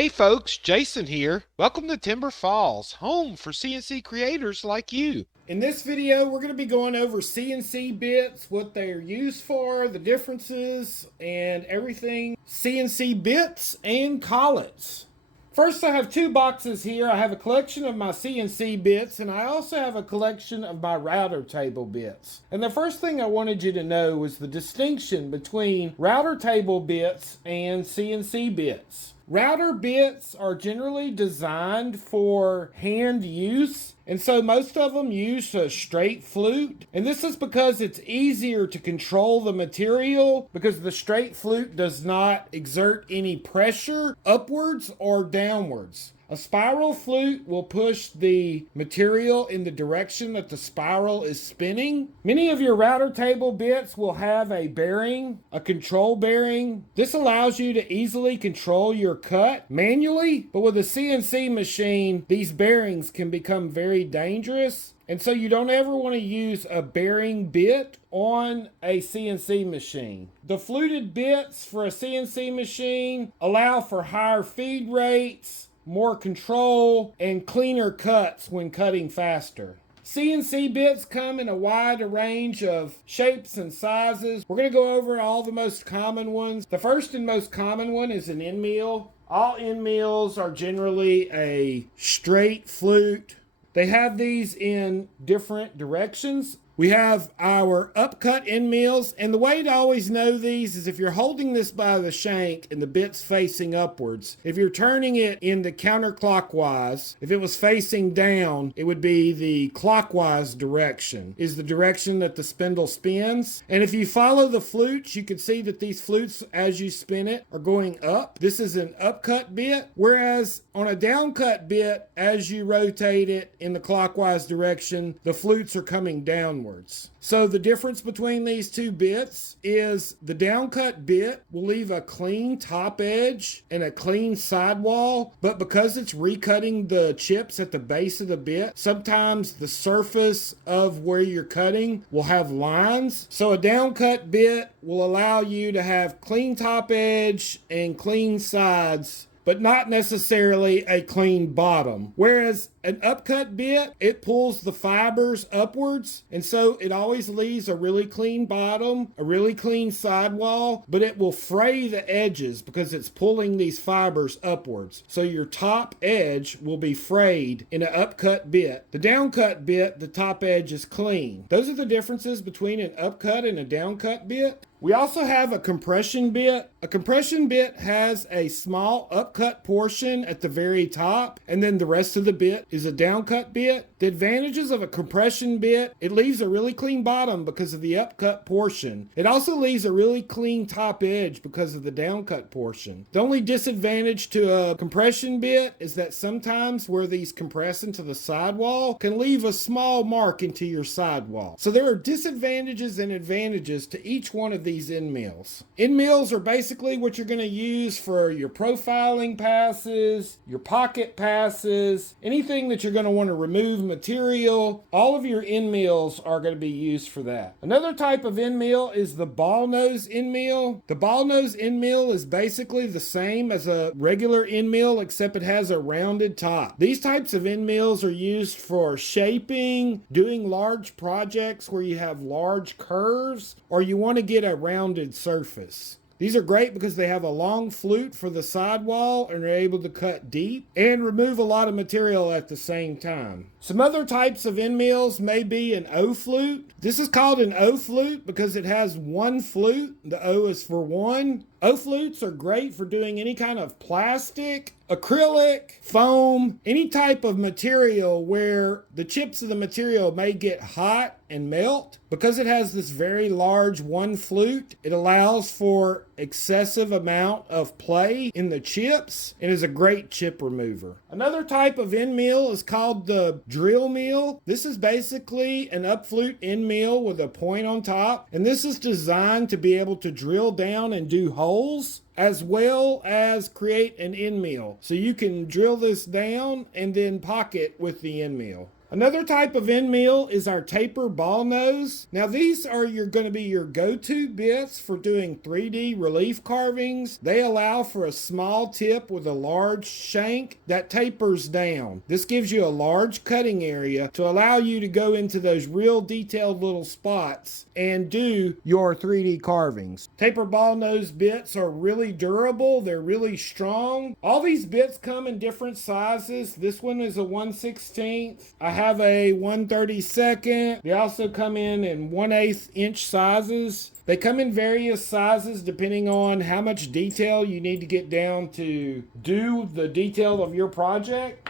Hey folks, Jason here. Welcome to Timberfalls, home for CNC creators like you. In this video, we're going to be going over CNC bits, what they're used for, the differences, and everything CNC bits and collets. First, I have two boxes here. I have a collection of my CNC bits, and I also have a collection of my router table bits. And the first thing I wanted you to know was the distinction between router table bits and CNC bits. Router bits are generally designed for hand use, and so most of them use a straight flute. And this is because it's easier to control the material because the straight flute does not exert any pressure upwards or downwards. A spiral flute will push the material in the direction that the spiral is spinning. Many of your router table bits will have a bearing, a control bearing. This allows you to easily control your cut manually, but with a CNC machine, these bearings can become very dangerous. And so you don't ever want to use a bearing bit on a CNC machine. The fluted bits for a CNC machine allow for higher feed rates, more control, and cleaner cuts when cutting faster. CNC bits come in a wide range of shapes and sizes. We're going to go over all the most common ones. The first and most common one is an end mill. All end mills are generally a straight flute. They have these in different directions. We have our upcut end mills, and the way to always know these is if you're holding this by the shank and the bit's facing upwards. If you're turning it in the counterclockwise, if it was facing down, it would be the clockwise direction, is the direction that the spindle spins. And if you follow the flutes, you can see that these flutes, as you spin it, are going up. This is an upcut bit, whereas on a downcut bit, as you rotate it in the clockwise direction, the flutes are coming downward. So the difference between these two bits is the downcut bit will leave a clean top edge and a clean sidewall, but because it's recutting the chips at the base of the bit, sometimes the surface of where you're cutting will have lines. So a downcut bit will allow you to have clean top edge and clean sides, but not necessarily a clean bottom. Whereas an upcut bit, it pulls the fibers upwards, and so it always leaves a really clean bottom, a really clean sidewall, but it will fray the edges because it's pulling these fibers upwards. So your top edge will be frayed in an upcut bit. The downcut bit, the top edge is clean. Those are the differences between an upcut and a downcut bit. We also have a compression bit. A compression bit has a small upcut portion at the very top, and then the rest of the bit is a downcut bit. The advantages of a compression bit, it leaves a really clean bottom because of the upcut portion. It also leaves a really clean top edge because of the downcut portion. The only disadvantage to a compression bit is that sometimes where these compress into the sidewall can leave a small mark into your sidewall. So there are disadvantages and advantages to each one of these end mills. End mills are basically what you're going to use for your profiling passes, your pocket passes, anything that you're going to want to remove material. All of your end mills are going to be used for that. Another type of end mill is the ball nose end mill. The ball nose end mill is basically the same as a regular end mill, except it has a rounded top. These types of end mills are used for shaping, doing large projects where you have large curves, or you want to get a rounded surface. These are great because they have a long flute for the sidewall and are able to cut deep and remove a lot of material at the same time. Some other types of end mills may be an O flute. This is called an O flute because it has one flute. The O is for one. O flutes are great for doing any kind of plastic, acrylic, foam, any type of material where the chips of the material may get hot and melt. Because it has this very large one flute, it allows for excessive amount of play in the chips and is a great chip remover. Another type of end mill is called the drill mill. This is basically an up flute end mill with a point on top, and this is designed to be able to drill down and do holes as well as create an end mill. So you can drill this down and then pocket with the end mill. Another type of end mill is our taper ball nose. Now these are going to be your go-to bits for doing 3D relief carvings. They allow for a small tip with a large shank that tapers down. This gives you a large cutting area to allow you to go into those real detailed little spots and do your 3D carvings. Taper ball nose bits are really durable. They're really strong. All these bits come in different sizes. This one is a 1/16. I have a 1/32. They also come in 1/8 inch sizes. They come in various sizes depending on how much detail you need to get down to do the detail of your project.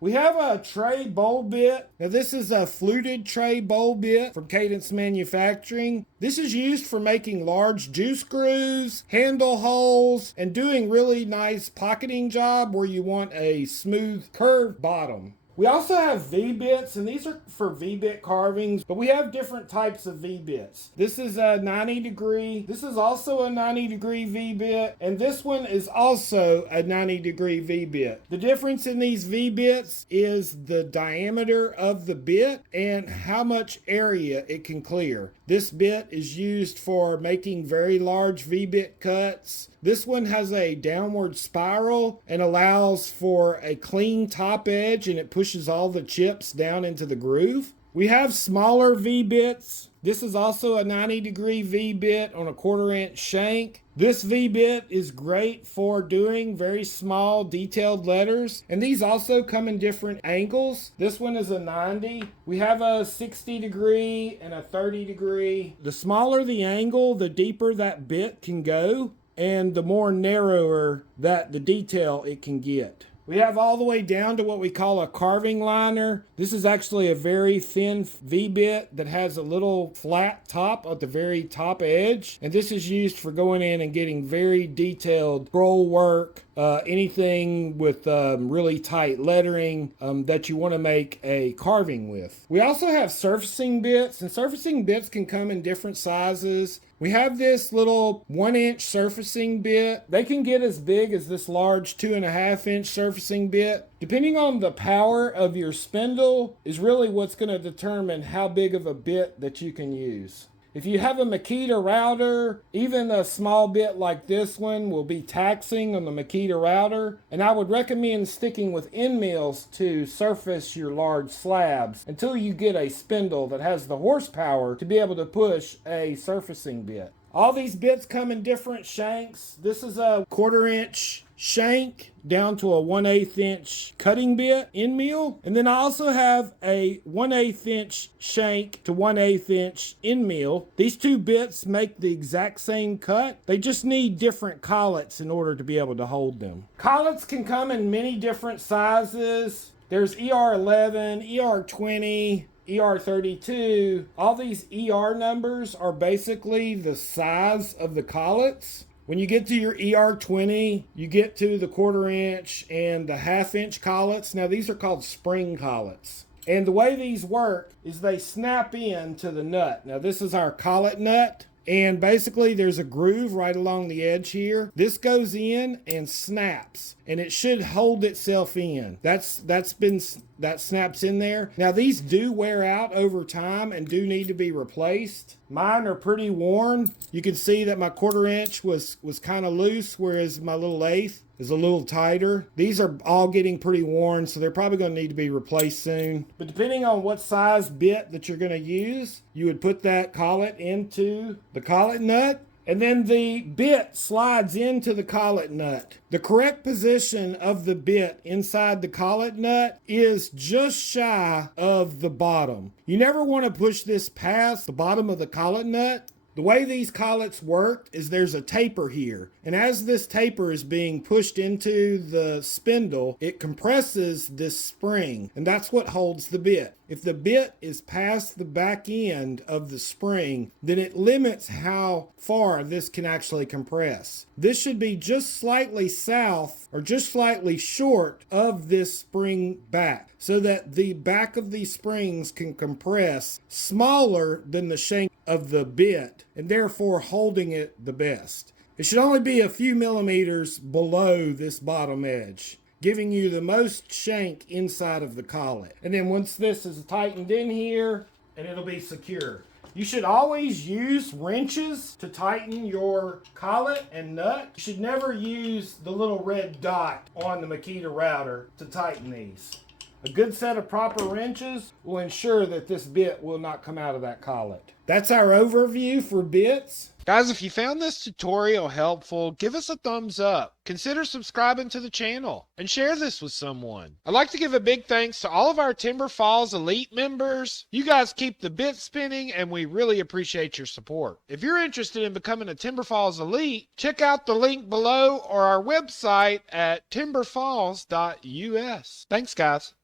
We have a tray bowl bit. Now this is a fluted tray bowl bit from Cadence Manufacturing. This is used for making large juice grooves, handle holes, and doing really nice pocketing job where you want a smooth curved bottom. We also have V-bits, and these are for V-bit carvings, but we have different types of V-bits. This is a 90 degree. This is also a 90 degree V-bit, and this one is also a 90 degree V-bit. The difference in these V-bits is the diameter of the bit and how much area it can clear. This bit is used for making very large V-bit cuts. This one has a downward spiral and allows for a clean top edge, and it pushes all the chips down into the groove. We have smaller V-bits. This is also a 90 degree V-bit on a 1/4 inch shank. This V-bit is great for doing very small detailed letters, and these also come in different angles. This one is a 90. We have a 60 degree and a 30 degree. The smaller the angle, the deeper that bit can go, and the more narrower that the detail it can get. We have all the way down to what we call a carving liner. This is actually a very thin V-bit that has a little flat top at the very top edge. And this is used for going in and getting very detailed scroll work, anything with really tight lettering that you want to make a carving with. We also have surfacing bits, and surfacing bits can come in different sizes. We have this little 1-inch surfacing bit. They can get as big as this large 2.5-inch surfacing bit. Depending on the power of your spindle is really what's going to determine how big of a bit that you can use. If you have a Makita router, even a small bit like this one will be taxing on the Makita router, and I would recommend sticking with end mills to surface your large slabs until you get a spindle that has the horsepower to be able to push a surfacing bit. All these bits come in different shanks. This is a 1/4 inch shank down to a 1/8 inch cutting bit end mill. And then I also have a 1/8 inch shank to 1/8 inch end mill. These two bits make the exact same cut. They just need different collets in order to be able to hold them. Collets can come in many different sizes. There's ER11, ER20, ER32. All these ER numbers are basically the size of the collets. When you get to your ER20, you get to the 1/4 inch and the 1/2 inch collets. Now these are called spring collets. And the way these work is they snap in to the nut. Now this is our collet nut. And basically there's a groove right along the edge here. This goes in and snaps, and it should hold itself in. That snaps in there. Now these do wear out over time and do need to be replaced. Mine are pretty worn. You can see that my 1/4 inch was kind of loose, whereas my little 1/8 is a little tighter. These are all getting pretty worn, so they're probably going to need to be replaced soon. But depending on what size bit that you're going to use, you would put that collet into the collet nut, and then the bit slides into the collet nut. The correct position of the bit inside the collet nut is just shy of the bottom. You never want to push this past the bottom of the collet nut. The way these collets work is there's a taper here, and as this taper is being pushed into the spindle, it compresses this spring, and that's what holds the bit. If the bit is past the back end of the spring, then it limits how far this can actually compress. This should be just slightly south or just slightly short of this spring back, so that the back of these springs can compress smaller than the shank of the bit, and therefore holding it the best. It should only be a few millimeters below this bottom edge. giving you the most shank inside of the collet. And then once this is tightened in here, and it'll be secure. You should always use wrenches to tighten your collet and nut. You should never use the little red dot on the Makita router to tighten these. A good set of proper wrenches will ensure that this bit will not come out of that collet. That's our overview for bits. Guys, if you found this tutorial helpful, give us a thumbs up. Consider subscribing to the channel and share this with someone. I'd like to give a big thanks to all of our Timberfalls Elite members. You guys keep the bit spinning and we really appreciate your support. If you're interested in becoming a Timberfalls Elite, check out the link below or our website at timberfalls.us. Thanks, guys.